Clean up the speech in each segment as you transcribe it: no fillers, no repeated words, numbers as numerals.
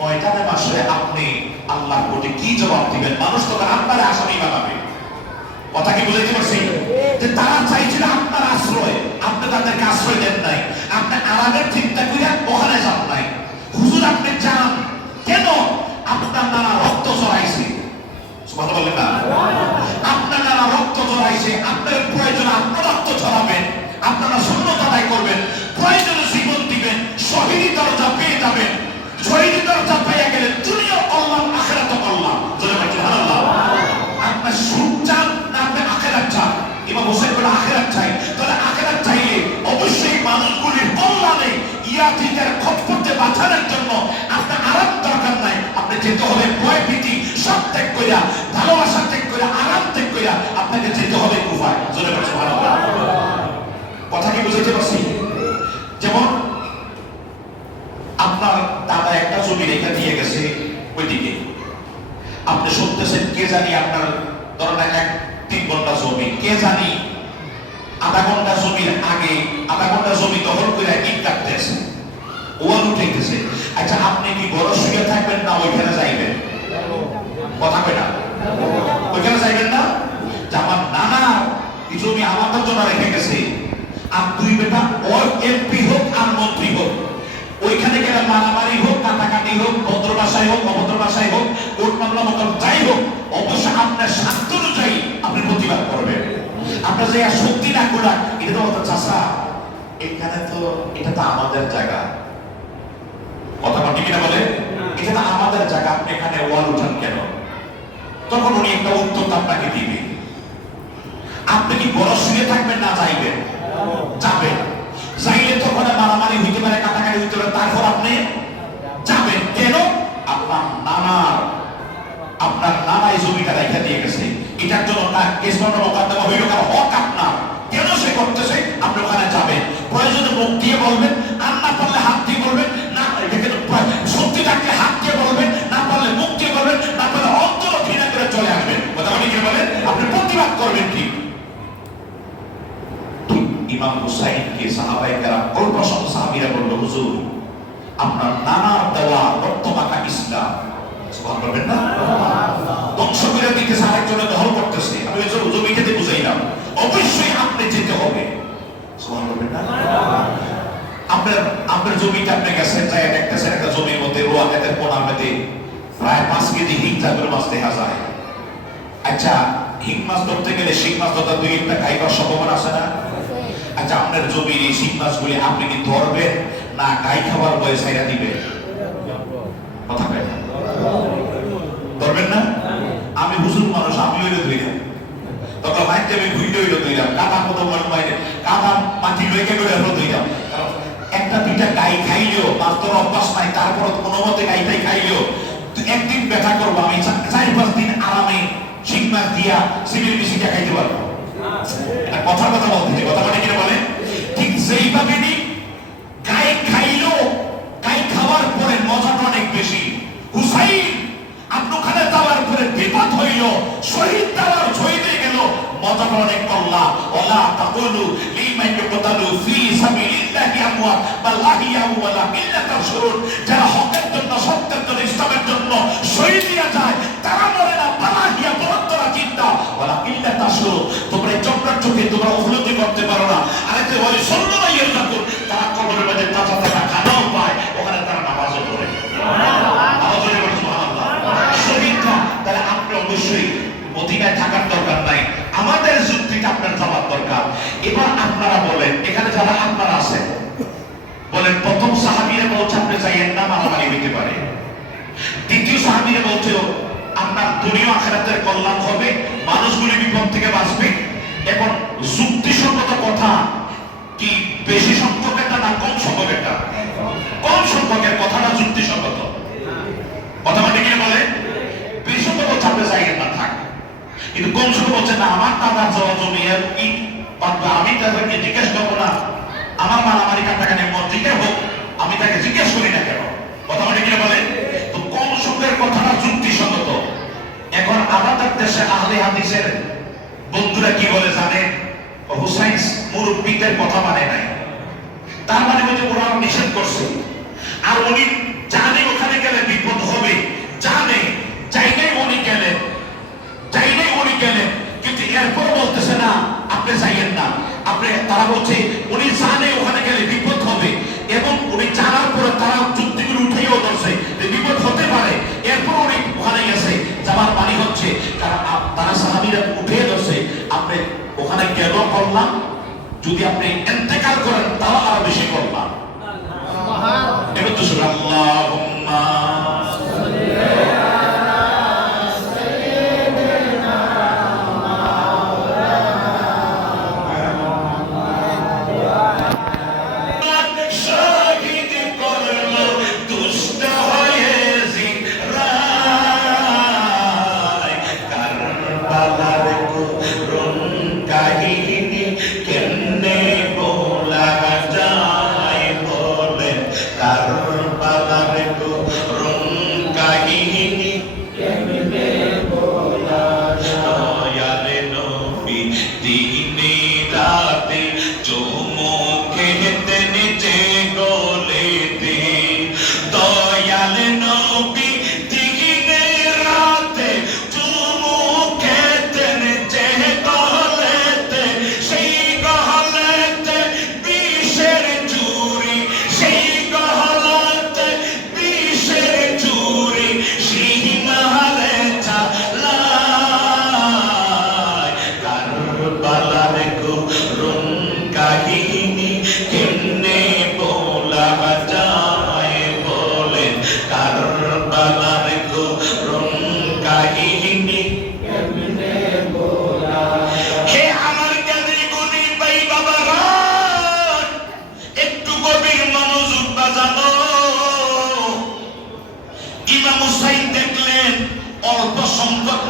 ময়দানে মাসে আপনি আল্লাহর কোর্টে কি জবাব দিবেন? মানুষ তো আপনার আসামি বানাবে। কথা কি বুঝাইতে পারছি? যে তারা চাইছিল আপনার আশ্রয়, আপনি তাদেরকে আশ্রয় দেন নাই, আপনি আরামের চিন্তা করে ওখানে যান নাই। হুজুর আপনি যান কেন? আপনার নানা রক্ত ঝরাইছে। কথা বললেন না? আপনার নানা রক্ত ঝরাইছে, আপনার প্রয়োজনে আপনার রক্ত ঝরাবেন, আপনারা শূন্যতা আদায় করবেন, প্রয়োজনে জীবন দিবেন, শহীদ দরজা পেয়ে যাবেন। শহীদ দরজা পেয়ে গেলে দুনিয়া করলাম, আখিরাতও করলাম। জোরে বলছি সুবহানাল্লাহ। আপনার সুখ চান না আপনি আখিরাত চান? ইমাম হোসেন বলে আখিরাত চাই। তাহলে আখিরাত চাইলে অবশ্যই মানুষগুলির কল্যাণে ইয়াতিদের খপ্পরতে বাঁচানোর জন্য আপনার আরাম দরকার নাই, আপনি যেতে হবে ভয় ভীতি সব ত্যাগ কইরা, ভালোবাসা ত্যাগ কইরা, আরাম ত্যাগ কইরা আপনাকে যেতে হবে কুফায়। জোরে বলছি সুবহানাল্লাহ। কথা কি বুঝাইতে পারছি? যেমন আপনার দাদা একটা জমি রেখে দিয়ে গেছে ওইদিকে, আপনি শুনতেছেন কে জানি আপনার ধরেন 1-3 ঘন্টা জমি, কে জানি আধা ঘন্টা জমির আগে আধা ঘন্টা জমি দখল করে ইট কাটতেছে, ওয়াল উঠাইতেছে। আচ্ছা আপনি কি বড় শুয়ে থাকবেন না ওইখানে যাইবেন? কথা কই না? ওইখানে যাইবেন না? যে আমার নানা এই জমি আমাদের জন্য রেখে গেছে, আর দুই বেটা ওর এমপি হোক আর মন্ত্রী হোক, ওইখানে গেলে মারামারি হোক, কাটাকাটি হোক, ভদ্র ভাষায় হোক, অভদ্র ভাষায় হোক, কোর্ট মামলা মতো যাই হোক, অবশ্যই আপনার স্বার্থ অনুযায়ী আপনি প্রতিবাদ করবেন। আপনার যে শক্তি না করা, এটা তো কথা চাষা এখানে তো, এটা তো আমাদের জায়গা। কথা বলতে কিনা বলে, এটা তো আমাদের জায়গা, আপনি এখানে ওয়াল উঠান কেন? তখন উনি একটা উত্তর আপনাকে দিবে। আপনি কি বড় শুয়ে থাকবেন না যাইবেন? যাবেন। চাইলে তখন মারামারি হইতে পারে, কাটাকাটি হইতে পারে, তারপর আপনি যাবেন কেন? আপনার নানা এই জমিটা রেখে দিয়ে গেছে, এটার জন্য তার কেস মামলা মোকদ্দমা হইল, কারণ হক আপনার, কেন সে করতেছে? আপনি ওখানে যাবেন, প্রয়োজনে মুখ দিয়ে বলবেন, আর না পারলে হাত দিয়ে বলবেন, না সত্যি থাকলে হাত দিয়ে বলবেন, না পারলে মুখ দিয়ে বলবেন, না পারলে অন্তর ঘৃণা করে চলে আসবেন। কথা বলি কি বলেন? আপনি প্রতিবাদ করবেন ঠিক। ইমাম হুসাইনকে সাহাবায়ে কেরাম অল্প সব সাহাবীরা বলল, হুজুর আপনার নানার দেওয়া রক্তমাখা ইসলাম সুবহানাল্লাহ বলবেন না, ধ্বংস করে দিতেছে, আরেকজনে দখল করতেছে। আমি ওই জমিটাতে বুঝাইলাম, অবশ্যই আপনি যেতে হবে। সুবহানাল্লাহ বলবেন না? আপনার জমিটা আপনি গেছেন, যাই দেখতেছেন একটা জমির মধ্যে রোয়া খেতের কোনার মধ্যে প্রায় 5 কেজি হিং জাতের মাছ দেখা যায়। আচ্ছা হিং মাছ ধরতে গেলে শিং মাছ ধরতে 2-1টা খাইবার সম্ভাবনা আছে না? আচ্ছা আপনার জমির এই শিং মাছগুলি আপনি কি ধরবেন না গাই খাবার বয়ে ছাইরা দিবেন? কথা কয় না? ধরবেন না? আমি হুজুর মানুষ, আমি ওইটা ধইলাম, তখন মাইতে আমি ভুইলে ওইটা ধইলাম, কাদা কত মানুষ মাইনে কাদা মাটি লইকে করে হলো ধইলাম। একটা দুইটা গাই খাইলেও মাছ ধর অভ্যাস নাই, তারপর কোনো মতে গাইটাই খাইলেও একদিন ব্যথা করবো, আমি 4-5 দিন আরামে শিং মাছ দিয়া সিভিল মিশিটা খাইতে পারবো। কথার কথা বলতেছি, কথা মানে কিনা বলে ঠিক সেইভাবে নি গাই খাইলো, গাই খাওয়ার পরে মজাটা অনেক বেশি। হুসাইন আপনি ওখানে যাওয়ার পরে বিপদ হইল, শহীদ দেওয়ার শহীদে গেল, মজাটা অনেক করলা। ওয়ালা তাকুলু লিমান ইয়াকতালু ফি সাবিলিল্লাহি আমওয়াত বাল আহইয়াউ ওয়ালাকিন্না তাশউরুন। যারা হকের জন্য, সত্যের জন্য, ইসলামের জন্য শহীদ হয়ে যায় তারা মরে না, বালাহিয়া বরতরা চিন্তা ওয়ালাকিন্না তাশউরুন। তোমরা চক্কর চোখে তোমরা উপলব্ধি করতে পারো না। আরেকটা বলে সাল্লাল্লাহু আলাইহি ওয়াসাল্লাম, তারা কবরের মধ্যে তাজা তাজা খানাও পায়, ওখানে তারা নামাজও পড়ে। আওয়াজ করে বলুন সুবহানাল্লাহ। শহীদরা তাহলে আপনি অবশ্যই মদিনায় থাকার দরকার নাই, আমাদের যুক্তিটা আপনার জবাব দরকার। এবার আপনারা বলেন, এখানে যারা আপনারা আছেন বলেন, প্রথম সাহাবীরা বলছে আপনি যাইয়েন না, মারামারি হইতে পারে। দ্বিতীয় সাহাবীরা বলছে আপনার দুনিয়া আখিরাতের কল্যাণ হবে, মানুষগুলি বিপদ থেকে বাঁচবে। এখন যুক্তিসঙ্গত কথা কি বেশি সংখ্যকের না কম সংখ্যকের? কম সংখ্যকের কথাটা যুক্তিসঙ্গত। কথা মানে কি বলে? বেশি সংখ্যক বলছে আপনি যাইয়েন না, থাক। কিন্তু কম সংখ্যক বলছে না, আমার দাদার যাওয়া জমি ইট বাঁধবে, আমি তাদেরকে জিজ্ঞেস করবো না, আমার মারামারি কাটাকাটি মসজিদে হোক, আমি তাকে জিজ্ঞেস করি না কেন? কথা মানে কি বলে? তো কম সংখ্যকের কথাটা যুক্তিসঙ্গত। এখন আমাদের দেশে আহলে হাদিসের বন্ধুরা কি বলে জানেন? হুসাইন মুরব্বীদের কথা মানে নাই, তার মানে হচ্ছে ওরা নিষেধ করছে, আর উনি জানে ওখানে গেলে বিপদ করলাম, যদি আপনি ইন্তেকাল করেন তাও আরো বেশি করলাম। এবার তো শুনুন, আল্লাহুম্মা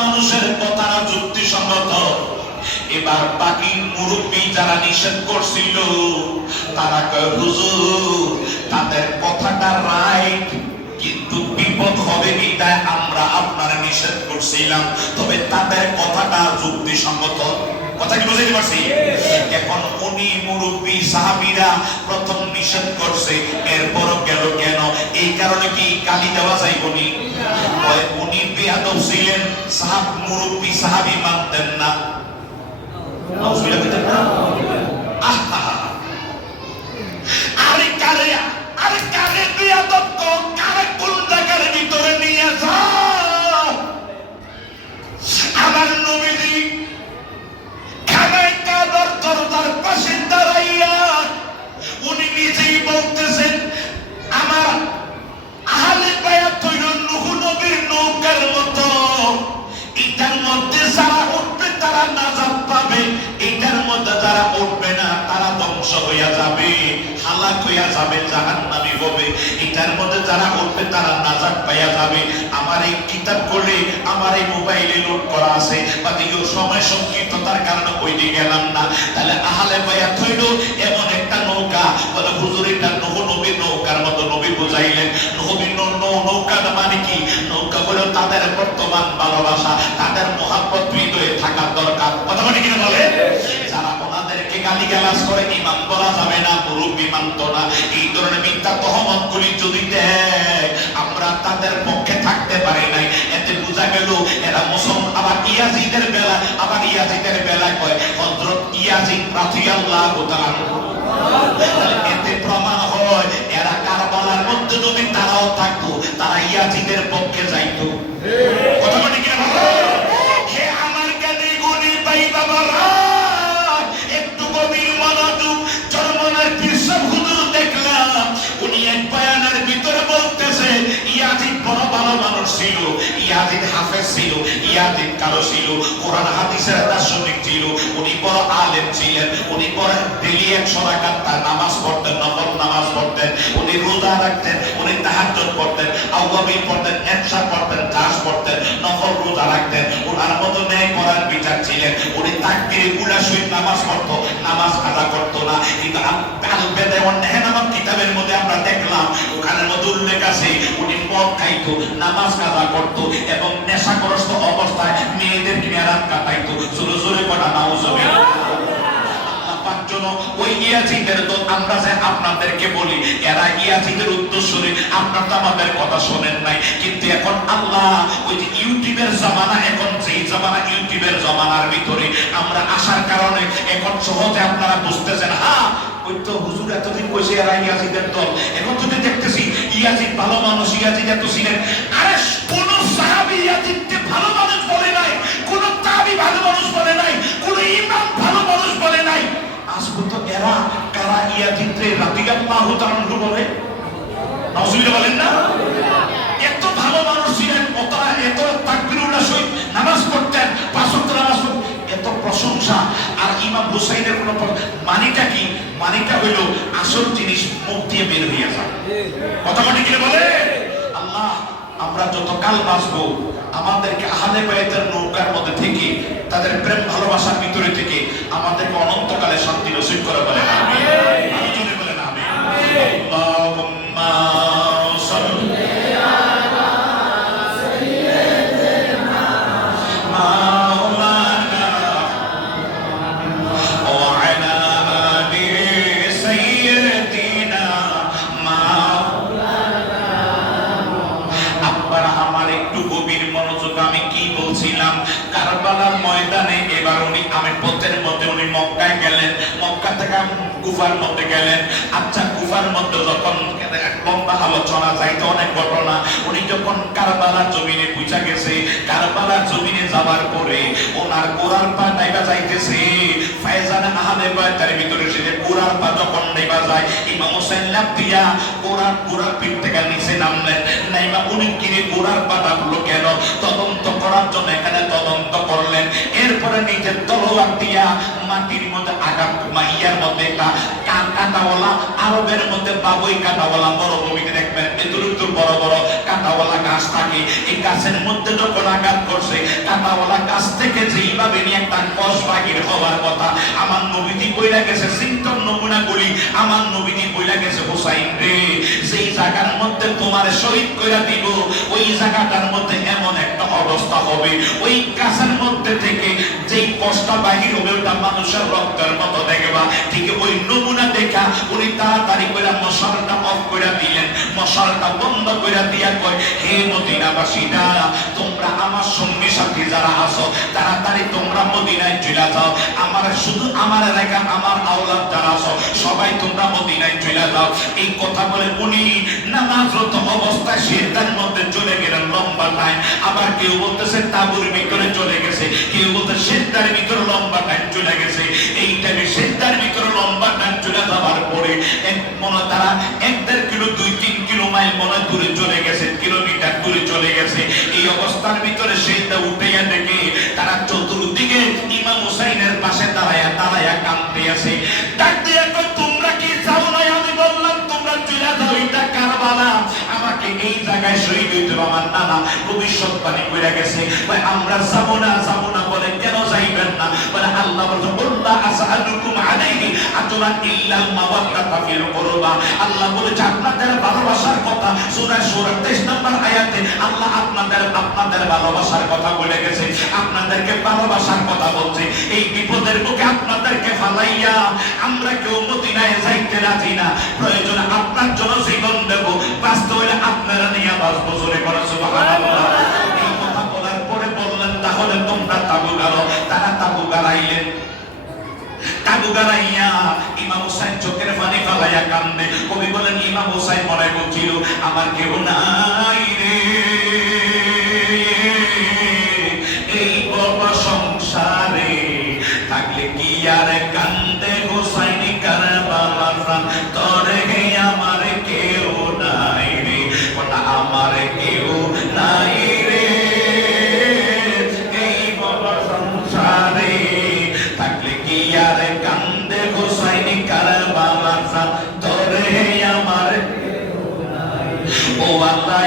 মানুষের কথা যুক্তিসঙ্গত। এবার বাকি মুরব্বী যারা নিষেধ করছিল তারা কয় হুজুর তাদের কথাটা রাইট, কিন্তু বিপদ হবে এটাই আমরা আপনারা নিষেধ করছিলাম, তবে তাদের কথাটা যুক্তিসঙ্গত। কথা কি বুঝাইতে পারছি? এখন উনি মুরব্বী সাহাবীরা প্রথম নিষেধ করছে, এরপরও গেল কেন? এই কারণে কি গালি দেওয়া যাইবনি? উনি বেয়াদব ছিলেন, মুরব্বী সাহাবী মানতেন না। আরে কারে বেয়াদব কারে কোন জায়গার ভিতরে নিয়ে যাও? আমার নবীজি খানায় কাবার দরজার পাশে দাঁড়াইয়া উনি নিজেই বলতেছেন, আমার আহলে বায়াত হইল নূহ নবীর নৌকার মতো, এটার মধ্যে যারা উঠবে তারা নাজাত পাবে, এটার মধ্যে যারা উঠবে না তারা ধ্বংস হইয়া যাবে, হালাক হইয়া যাবে, জাহান্নামী হবে। এটার মধ্যে যারা উঠবে তারা নাজাত পাইয়া যাবে। আমার এই কিতাব করে আমার এই মোবাইলে লোড করা আছে, বা দিও সময় সংকীর্ণতার কারণে ওইটি গেলাম না। তাহলে আহলে বায়াত হইল এমন একটা নৌকা, বলে হুজুর এটা নূহ নবীর নৌকার মতো। নবী বুঝাইলেন নবীর নৌকা মানে কি? নৌকা হলো তাদের বর্তমান ভালোবাসা, তাদের মহাব্বত হৃদয়ে থাকার দরকার। কথা বলে কিনা বলে? যারা ওনাদেরকে গালিগালাজ করে ইমাম বলা যাবে না, মুরব্বী মানত না, এই ধরনের মিথ্যা তহমত গুলি যদি দেয় আমরা তাদের পক্ষে থাকতে পারি নাই। এতে বোঝা গেল এরা মুসলমান। আবার ইয়াজিদের বেলায় কয় হযরত ইয়াজিদ রাদিয়াল্লাহু তাআলা। এতে প্রমাণ হয় এরা কারবালার মধ্যে যদি তারাও থাকতো তারা ইয়াজিদের পক্ষে যাইতো। কথা বলে কিনা বলো? হে আমার জ্ঞানী গুণী ভাই বাবারা, একটু গভীর মনোযোগ। চরমনার পীর সাহেব হুজুর দেখলাম উনি এক বয়ানের ভিতরে বলতেছে ইয়াজিদ বড় ভালো মানুষ ছিল, ইয়াজিদ হাফেজ ছিল, ইয়াজিদ কারো ছিল, কোরআন হাদিসের দার্শনিক ছিল, উনি বড় আলেম ছিলেন, উনি বড় ডেইলি 100 রাকাত নামাজ পড়তেন, নফল নামাজ পড়তেন, উনি রোজা রাখতেন, উনি তাহাজ্জুদ পড়তেন, আওয়াবিল পড়তেন, ইশা পড়তেন, তাস পড়তেন, নফল রোজা রাখতেন, ওনার মতো ন্যায় করার বিচার ছিলেন। উনি তাকবীরে উলা সহিত নামাজ পড়তো, নামাজ আদা করতো না। কিন্তু আল বেদাওয়ান নেহনামাত কিতাবের মধ্যে আমরা দেখলাম ওখানের মধ্যে উল্লেখ আছে উনি মদ খাইতো, নামাজ কাজা করতো এবং নেশাগ্রস্ত অবস্থায় মেয়েদের নিয়ে রাত কাটাইতো। জোরে জোরে কটা নাউজুবিল্লাহ। ওই ইয়াজিদের তো আমরা যে আপনাদেরকে বলি এরা ইয়াজিদের উত্তরসূরি, আপনারা তো আমাদের কথা শোনেন নাই। কিন্তু এখন আল্লাহ ওই যে ইউটিউবের জামানা, এখন যেই জামানা ইউটিউবের জামানার ভিতরে আমরা আসার কারণে এখন সহজে আপনারা বুঝতেছেন, হ্যাঁ ওই তো হুজুর এতদিন কইছে এরা ইয়াজিদের দল, এখন তো দেখতেছি ইয়াজিদ ভালো মানুষ, ইয়াজিদ এত ছিলেন। আরে কোন সাহাবী ইয়াজিদকে ভালো মানুষ বলে নাই, কোন তাবী ভালো মানুষ বলে নাই, কোন ইমাম ভালো মানুষ বলে নাই। যারা ইয়াজিদকে রাদিয়াল্লাহু তাআলা আনহু বলে, নাউজুবিল্লাহ বলেন না? এত ভালো মানুষ ছিলেন, এত তাকবীরুল্লাহ সহিত নামাজ পড়তেন, পাঁচ ওয়াক্ত নামাজ পড়তেন, এত প্রশংসা। আর ইমাম হুসাইনের কোন মানিটা কি? মানিটা হইল আসল জিনিস মুখ দিয়ে বের হইয়া যায়। কথা ঠিক বলে? আল্লাহ, আমরা যতকাল বাঁচবো আমাদেরকে আহলে বায়তের নৌকার মধ্যে থেকে, তাদের প্রেম ভালোবাসার ভিতরে থেকে আমাদেরকে অনন্তকালে শান্তি নসিব করে বলেন আমিন। আরো জোরে বলেন আমিন। আল্লাহুম্মা সাল্লি আলা সাইয়্যিদিনা মাওলানা ওয়া আলা আলি সাইয়্যিদিনা মাওলানা। আপনারা আমার একটু গভীর মনোযোগ, আমি কি বলছিলাম? কারবালার ময়দানে এবার আমি পথের মধ্যে উনি মক্কায় গেলেন, মক্কা থেকে কুফার মধ্যে গেলেন। আচ্ছা, কুফার মধ্যে যখন লম্বা আলোচনা যাইতে অনেক ঘটনা, উনি যখন কারবালার জমিনে পৌঁছা গেছে, কারবালার জমিনে যাওয়ার পরে ওনার গোড়ার পা নাইবা যাইতেছে, ফায়জান আহলে বায়তের ভিতরে সে গোড়ার পা যখন নাইবা যায়, ইমাম হোসেন লাফ দিয়া গোড়ার পিঠ থেকে নিচে নামলেন। নাইবা উনি কিনে গোড়ার পা নামলো কেন? তদন্ত করার জন্য এখানে তদন্ত করলেন। এরপরে নিজের তলোয়ার দিয়া মাটির মধ্যে আঘাত, মাইয়ার মধ্যে একটা কাঁটাওয়ালা, আরবের মধ্যে বাবুই কাঁটাওয়ালা মরুভূমিতে দেখবেন এতটুকু বড় বড় কাঁটাওয়ালা গাছ থাকে। এই গাছের মধ্যে যখন আঘাত করছে, কাঁটাওয়ালা গাছ থেকে যেইভাবে নিয়ে একটা কষ বাহির হওয়ার কথা, আমার নবীজি কইলা গেছে, সিমটম নমুনাগুলি আমার নবীজি কইলা গেছে, হোসাইন রে, যেই জায়গার মধ্যে তোমার শহীদ কইরা দিব, ওই জায়গাটার মধ্যে এমন একটা অবস্থা হবে, ওই গাছের মধ্যে থেকে যেই কষ্টটা বাহির হবে ওটা মানুষের রক্তের মতো দেখবা। ঠিক ওই নমুনা দেখা উনি তাড়াতাড়ি করে মশালটা অফ করে দিলেন, মশালটা বন্ধ করে দিয়া কয়, হে মদিনাবাসীরা, তোমরা আমার সঙ্গী সাথী যারা আছো তাড়াতাড়ি তোমরা মদিনায় চলে যাও, আমার শুধু আমার এলাকা আমার আওলাদ যারা আছো সবাই তোমরা মদিনায় চলে যাও। এই কথা বলে উনি নামাজরত অবস্থায় সিজদার মধ্যে চলে গেলেন লম্বা টাইম। আবার কেউ বলতেছে তাঁবুর ভিতরে চলে গেছে, কেউ বলতে সিজদার ভিতরে লম্বা টাইম চলে গেছে। এই টাইমে সিজদার ভিতরে লম্বা টাইম চলে যাওয়ার পরে মনে তারা 1-1.5 কিলো 2-3 কিলো মাইল মনে দূরে চলে গেছে, কিলোমিটার দূরে চলে গেছে। এই অবস্থার ভিতরে সিজদা উঠাইয়া দেখে তারা চতুর্দিকে ইমাম হুসাইনের পাশে দাঁড়ায়া কাঁদতে আছে। ডাক দিয়া কই, তোমরা কি চাও না? আমি বললাম তোমরা চলে যাও, এটা কারবালা, আমাকে এই জায়গায় শহীদ হইতে হবে। আমার নানা ভবিষ্যৎবাণী কইরা গেছে, ভাই আমরা যাবো না বলে কেন যাইবেন না? বলে আল্লাহ বলছে, আল্লাহ আসআলুকুম আলাইহি আজরান ইল্লাল মাওয়াদ্দাতা ফিল কুরবা। আল্লাহ বলেছে আপনাদের ভালোবাসার কথা, সূরা 23 নম্বর আয়াতে আল্লাহ আপনাদের ভালোবাসার কথা বলে গেছে, আপনাদেরকে ভালোবাসার কথা বলছে। এই বিপদের মুখে আপনাদেরকে ফালাইয়া আমরা কেউ মদিনায় যাইতে রাজি না, প্রয়োজন আপনার জন্য জীবন দেব, বাঁচতে হলে আপনারা নিয়ে বাঁচবো। জোরে করে সুবহানাল্লাহ। এই কথা বলার পরে বললেন, তাহলে তোমরা তাবু গাড়ো। তারা তাবু গাড়াইলেন। তাবু গাড়াইয়া ইমাম হুসাইন চোখের পানি ফালাইয়া কান্দে। কবি বলেন, ইমাম হুসাইন মনে করছিল আমার কেউ নাই রে, এই বাবা সংসারে থাকলে কি আর কান্দে হুসাইন কারবালার প্রাণ তরে, আমার কেউ নাই রে, আমার কেউ নাই রে, এই বাবা সংসারে থাকলে কি আর কান্দে হুসাইন কারবালার প্রাণ তরে, আমার কেউ নাই। ও আল্লাহ